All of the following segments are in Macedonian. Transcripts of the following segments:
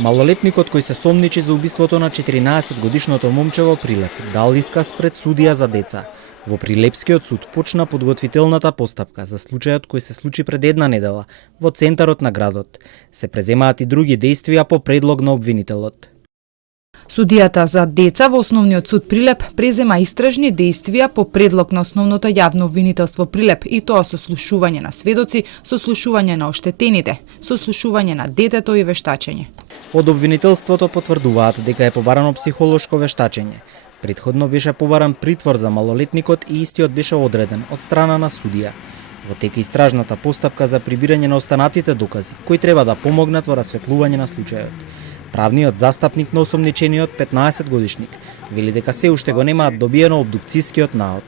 Малолетникот кој се сомничи за убиството на 14-годишното момче во Прилеп дал исказ пред судија за деца. Во Прилепскиот суд почна подготвителната постапка за случајот кој се случи пред една недела во центарот на градот. Се преземаат и други действија по предлог на обвинителот. Судијата за деца во Основниот суд Прилеп презема истражни действија по предлог на Основното јавно обвинителство Прилеп, и тоа со слушување на сведоци, со слушување на оштетените, со слушување на детето и вештачење. Од обвинителството потврдуваат дека е побарано психолошко вештачење. Претходно беше побаран притвор за малолетникот и истиот беше одреден од страна на судија. Во тека истражната постапка за прибирање на останатите докази, кои треба да помогнат во расветлување на случајот. Правниот застапник на осомничениот 15-годишник вели дека се уште го немаат добиено обдукцијскиот наод.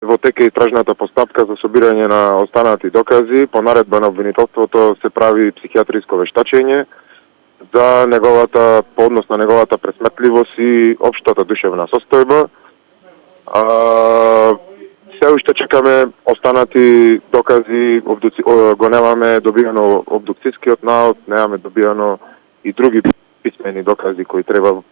Во тека истражната постапка за собирање на останати докази, по наредба на обвинителството се прави психијатриско вештачење за неговата, по однос на неговата пресметливост и општата душевна состојба. Се уште чекаме останати докази, го немаме добиено обдукцијскиот наод, немаме добиено и други писмени докази кои треба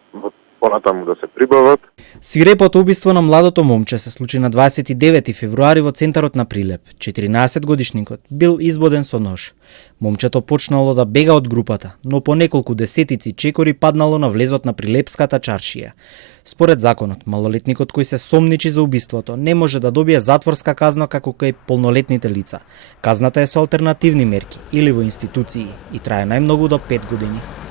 понатаму да се прибават. Свирепото убиство на младото момче се случи на 29 февруари во центарот на Прилеп. 14-годишникот бил избоден со нож. Момчето почнало да бега од групата, но по неколку десетици чекори паднало на влезот на Прилепската чаршија. Според законот, малолетникот кој се сомничи за убиството не може да добие затворска казна како кај полнолетните лица. Казната е со алтернативни мерки или во институции и трае најмногу до 5 години.